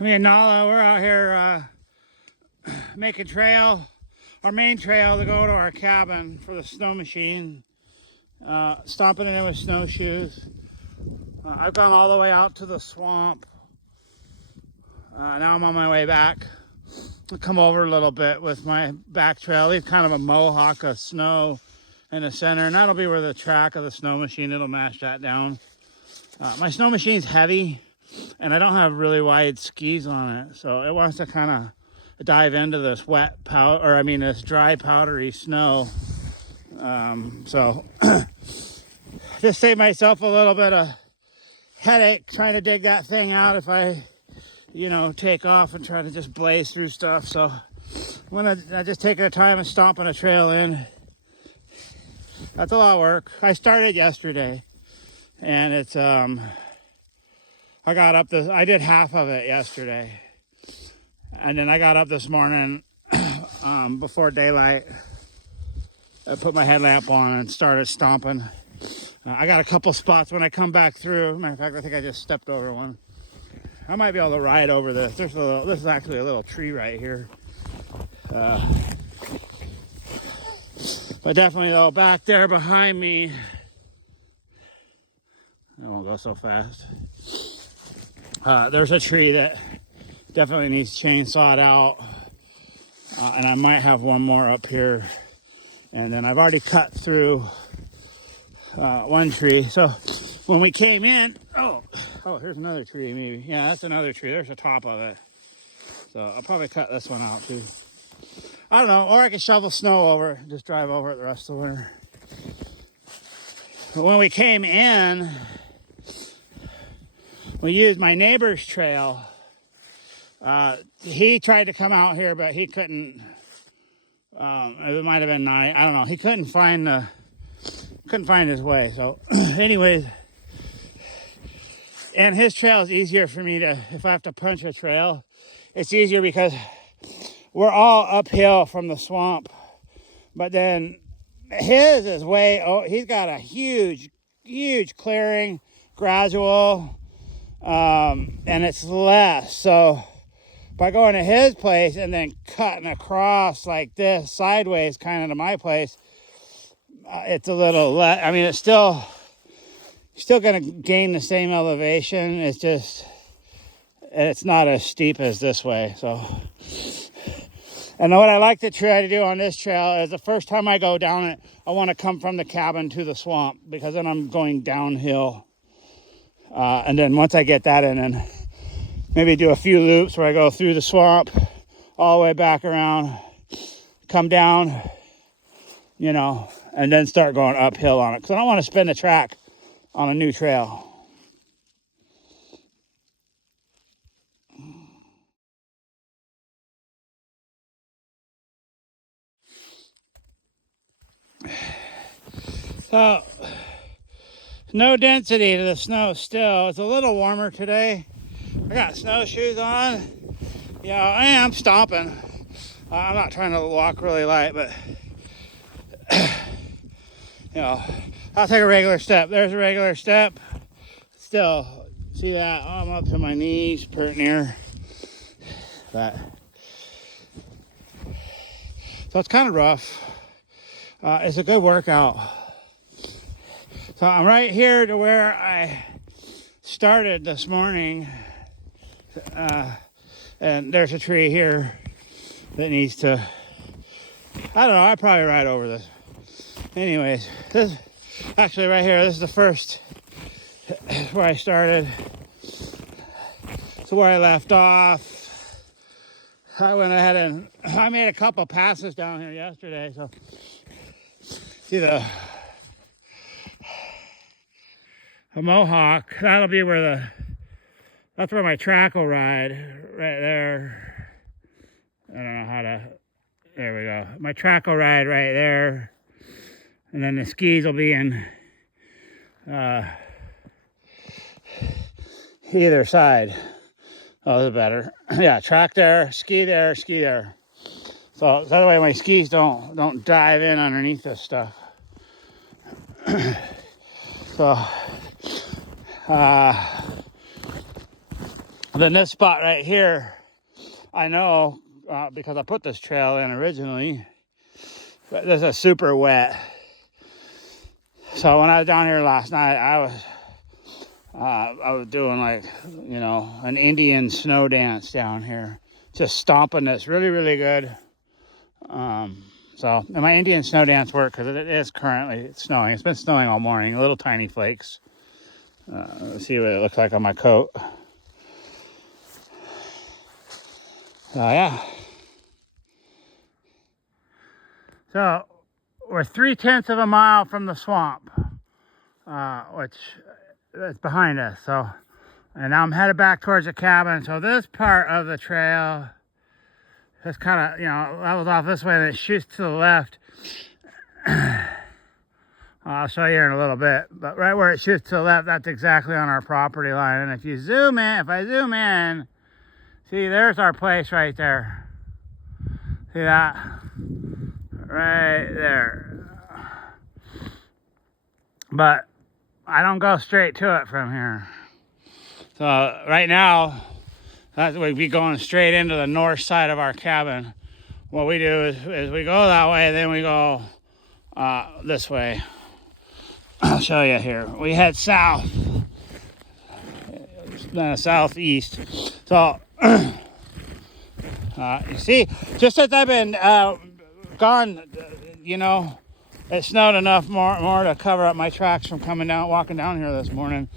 Me and Nala, we're out here making trail, our main trail to go to our cabin for the snow machine. Stomping it in with snowshoes. I've gone all the way out to the swamp. Now I'm on my way back. I'll come over a little bit with my back trail. Leave kind of a mohawk of snow in the center, and that'll be where the track of the snow machine, it'll mash that down. My snow machine's heavy, and I don't have really wide skis on it, so it wants to kind of dive into this wet powder, or I mean this dry powdery snow. So just save myself a little bit of headache trying to dig that thing out if I, take off and try to just blaze through stuff. So I'm gonna just take the time and stomping a trail in. That's a lot of work. I started yesterday, and it's I did half of it yesterday, and then I got up this morning before daylight. I put my headlamp on and started stomping. I got a couple spots when I come back through. Matter of fact, I think I just stepped over one. I might be able to ride over this. This is actually a little tree right here. But definitely though, back there behind me, I won't go so fast. There's a tree that definitely needs chainsawed out. And I might have one more up here. And then I've already cut through one tree. So when we came in, oh, here's another tree maybe. Yeah, that's another tree. There's the top of it. So I'll probably cut this one out too. I don't know, or I could shovel snow over, just drive over it the rest of the winter. But when we came in, we used my neighbor's trail. He tried to come out here, but he couldn't. It might have been night. I don't know. He couldn't find his way. So, anyways, and his trail is easier for me to. If I have to punch a trail, it's easier because we're all uphill from the swamp. But then his is way. Oh, he's got a huge clearing, gradual, and it's less. So by going to his place and then cutting across like this sideways kind of to my place, it's a little less. I mean, it's still going to gain the same elevation. It's not as steep as this way. So, and what I like to try to do on this trail is the first time I go down it, I want to come from the cabin to the swamp, because then I'm going downhill. And then once I get that in, then maybe do a few loops where I go through the swamp, all the way back around, come down, and then start going uphill on it. Because I don't want to spin the track on a new trail. So, no density to the snow still. It's a little warmer today. I got snowshoes on. I am stomping. I'm not trying to walk really light, but I'll take a regular step. There's a regular step. Still, see that? Oh, I'm up to my knees, pretty near. But so it's kind of rough. It's a good workout. So I'm right here to where I started this morning. And there's a tree here that needs to, I don't know, I'd probably ride over this. Anyways, this actually right here, this is the first where I started. So where I left off, I went ahead and I made a couple passes down here yesterday. So see the mohawk, that'll be where that's where my track will ride, right there. I don't know how to, there we go. My track will ride right there. And then the skis will be in either side. Oh, that's better. Yeah, track there, ski there, ski there. So that way my skis don't dive in underneath this stuff. So Then this spot right here, I know because I put this trail in originally, but this is super wet. So when I was down here last night, I was doing like, you know, an Indian snow dance down here, just stomping this really, really good. So, and my Indian snow dance worked because it is currently snowing. It's been snowing all morning, little tiny flakes. Let's see what it looks like on my coat. Yeah. So we're 3/10 of a mile from the swamp, which is behind us. So, and now I'm headed back towards the cabin. So this part of the trail is kind of, you know, levels off this way and it shoots to the left. I'll show you here in a little bit, but right where it shoots to the left, that's exactly on our property line. And if you zoom in, if I zoom in, see, there's our place right there. See that? Right there. But I don't go straight to it from here. So right now, we'd be going straight into the north side of our cabin. What we do is we go that way, then we go this way. I'll show you here. We head south, southeast. So you see, just as I've been gone, you know, it snowed enough more to cover up my tracks from walking down here this morning.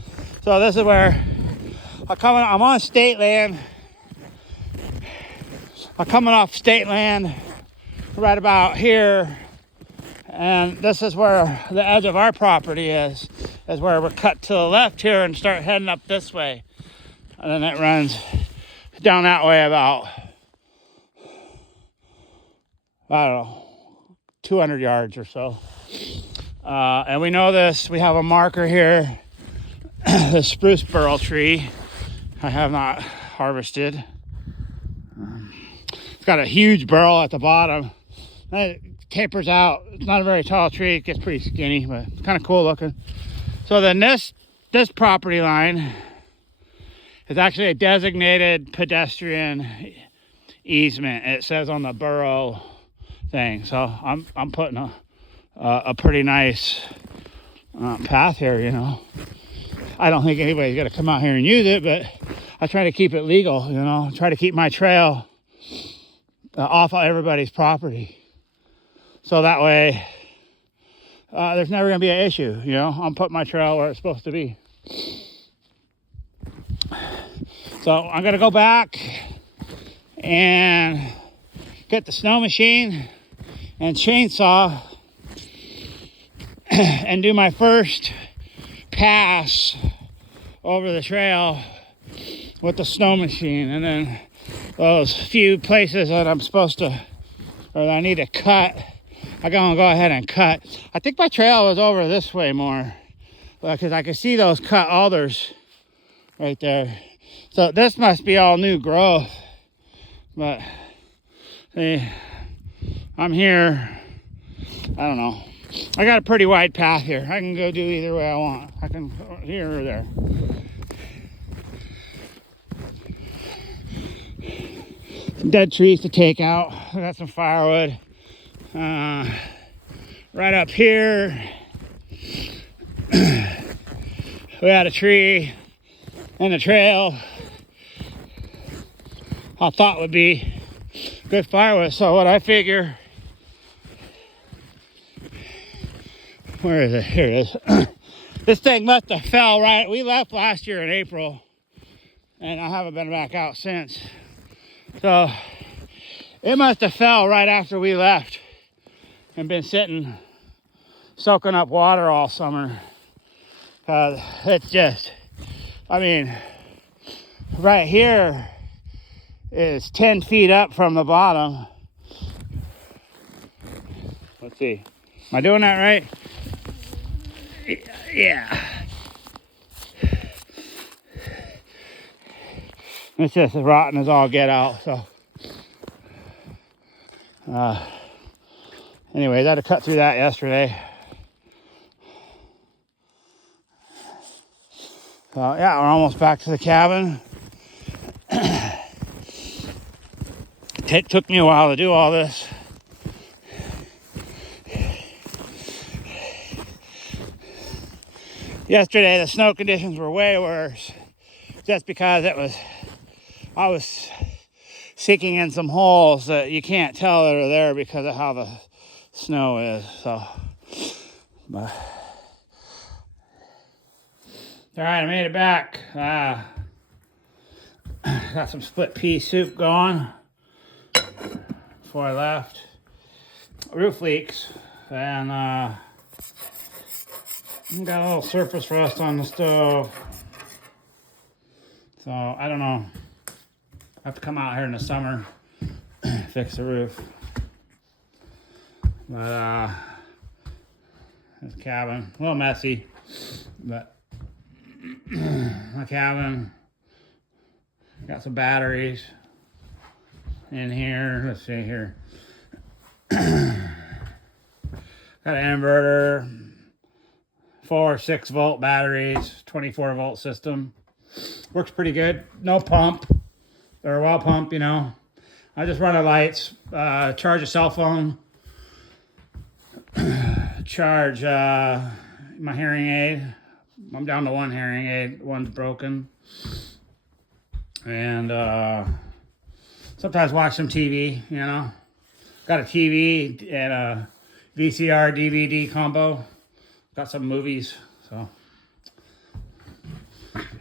So this is where I'm on state land. I'm coming off state land right about here. And this is where the edge of our property is where we're cut to the left here and start heading up this way. And then it runs down that way about, I don't know, 200 yards or so. And we know this, we have a marker here, the spruce burl tree. I have not harvested. It's got a huge burl at the bottom. It tapers out. It's not a very tall tree. It gets pretty skinny, but it's kind of cool looking. So then this property line is actually a designated pedestrian easement. It says on the burrow thing. So I'm putting a pretty nice path here, you know. I don't think anybody's gonna come out here and use it, but I try to keep it legal, you know. Try to keep my trail off of everybody's property. So that way, there's never gonna be an issue, you know. I'm putting my trail where it's supposed to be. So I'm gonna go back and get the snow machine and chainsaw and do my first pass over the trail with the snow machine. And then those few places that I'm supposed to, or that I need to cut, I'm gonna go ahead and cut. I think my trail was over this way more because I can see those cut alders right there. So this must be all new growth. But see, I'm here. I don't know. I got a pretty wide path here. I can go do either way I want. I can go here or there. Some dead trees to take out. I got some firewood. Right up here, we had a tree in the trail I thought would be good firewood. So what I figure, where is it? Here it is. This thing must have fell right. We left last year in April, and I haven't been back out since. So it must have fell right after we left and been sitting, soaking up water all summer. It's just, I mean, right here is 10 feet up from the bottom. Let's see. Am I doing that right? Yeah. It's just as rotten as all get out, so. Anyways, I had to cut through that yesterday. So yeah, we're almost back to the cabin. It took me a while to do all this. Yesterday, the snow conditions were way worse, just because I was sinking in some holes that you can't tell that are there because of how the snow is. So, but, all right, I made it back. Got some split pea soup going before I left. Roof leaks, and got a little surface rust on the stove. So I don't know. I have to come out here in the summer, fix the roof. But this cabin, a little messy, but my cabin. Got some batteries in here. Let's see here. Got an inverter, 4 6-volt batteries, 24-volt system. Works pretty good. No pump or well pump, you know. I just run the lights, charge a cell phone, charge my hearing aid. I'm down to one hearing aid. One's broken. And sometimes watch some TV, you know. Got a TV and a VCR DVD combo. Got some movies, so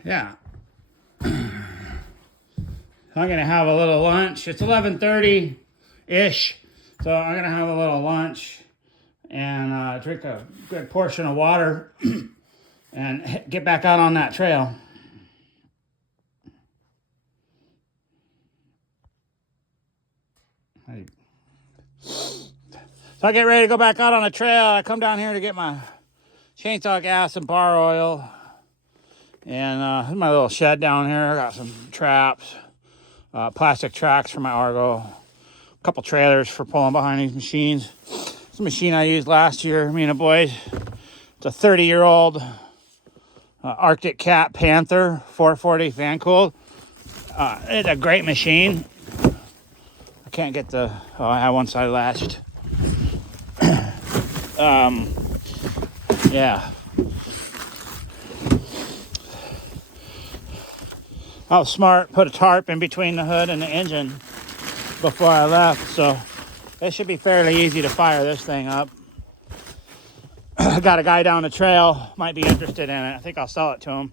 yeah. I'm gonna have a little lunch. It's 11:30-ish, so I'm gonna have a little lunch and drink a good portion of water and get back out on that trail. So I get ready to go back out on the trail. I come down here to get my chainsaw gas and bar oil. And here's my little shed down here. I got some traps, plastic tracks for my Argo, a couple trailers for pulling behind these machines. It's a machine I used last year, me and the boys. It's a 30-year-old Arctic Cat Panther 440 fan cooled. It's a great machine. I can't get the, I have one side latched. Yeah. I was smart, put a tarp in between the hood and the engine before I left, so it should be fairly easy to fire this thing up. I got a guy down the trail, might be interested in it. I think I'll sell it to him.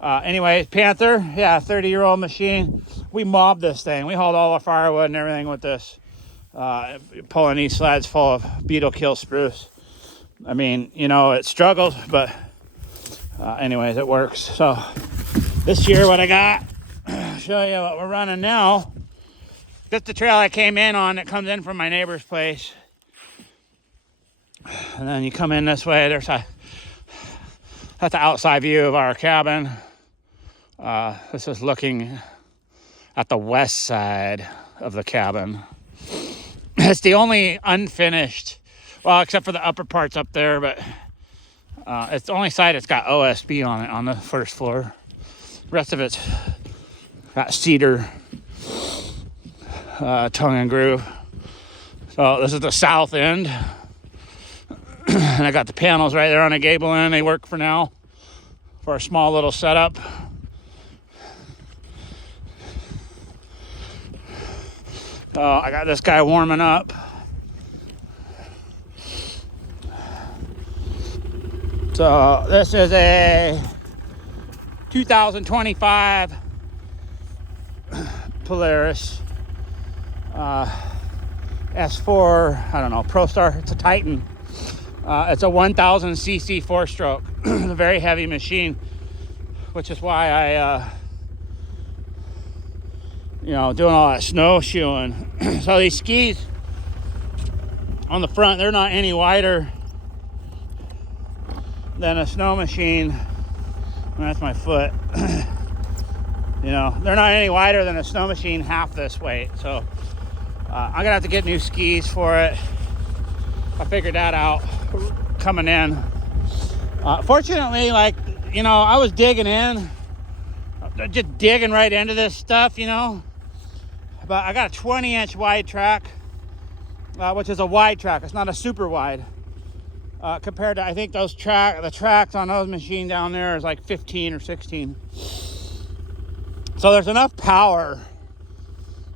Anyway, Panther, yeah, 30-year-old machine. We mobbed this thing. We hauled all our firewood and everything with this. Pulling these sleds full of beetle kill spruce. I mean, you know, it struggled, but anyways, it works. So this year, what I got, I'll show you what we're running now. This is the trail I came in on that comes in from my neighbor's place. And then you come in this way, that's the outside view of our cabin. This is looking at the west side of the cabin. It's the only unfinished, well, except for the upper parts up there, but it's the only side that's got OSB on it on the first floor. The rest of it's got cedar, tongue and groove. So this is the south end. And I got the panels right there on the gable end. They work for now for a small little setup. I got this guy warming up. So this is a 2025 Polaris S4, I don't know, ProStar. It's a Titan. It's a 1000 cc 4-stroke. A very heavy machine, which is why I doing all that snowshoeing. So these skis on the front, they're not any wider than a snow machine. And that's my foot. They're not any wider than a snow machine half this weight. So I'm gonna have to get new skis for it. I figured that out coming in. Fortunately, I was digging in, just digging right into this stuff, But I got a 20-inch wide track, which is a wide track. It's not a super wide. Compared to, I think the tracks on those machines down there is like 15 or 16. So there's enough power,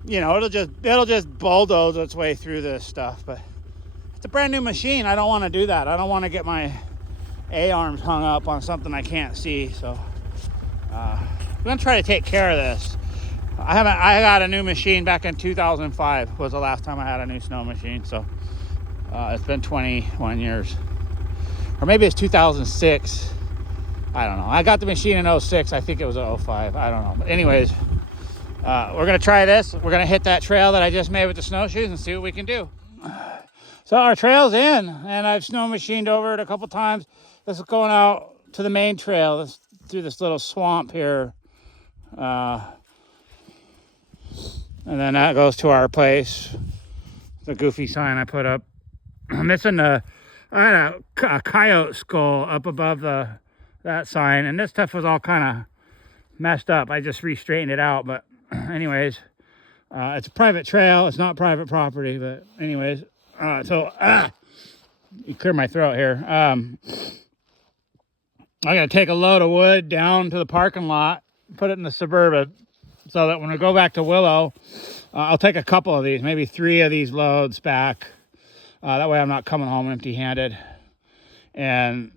you know, it'll just bulldoze its way through this stuff. But it's a brand new machine. I don't want to do that. I don't want to get my A-arms hung up on something I can't see. So I'm gonna try to take care of this. I got a new machine back in 2005 was the last time I had a new snow machine. So it's been 21 years. Or maybe it's 2006. I don't know. I got the machine in 06. I think it was 05. I don't know. But anyways, we're going to try this. We're going to hit that trail that I just made with the snowshoes and see what we can do. So our trail's in, and I've snow machined over it a couple times. This is going out to the main trail through this little swamp here. And then that goes to our place. The goofy sign I put up. I'm missing I had a coyote skull up above that sign, and this stuff was all kind of messed up. I just re-straightened it out, but anyways, it's a private trail. It's not private property, but anyways, you clear my throat here. I gotta take a load of wood down to the parking lot, put it in the Suburban, so that when we go back to Willow, I'll take a couple of these, maybe 3 of these loads back. That way I'm not coming home empty-handed. And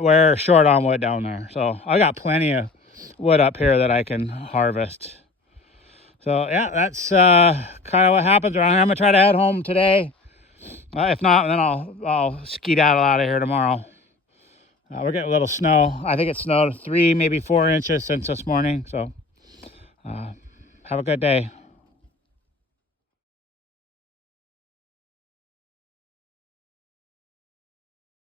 we're short on wood down there. So I got plenty of wood up here that I can harvest. So yeah, that's kind of what happens around here. I'm going to try to head home today. If not, then I'll skedaddle out of here tomorrow. We're getting a little snow. I think it snowed 3, maybe 4 inches since this morning. So have a good day.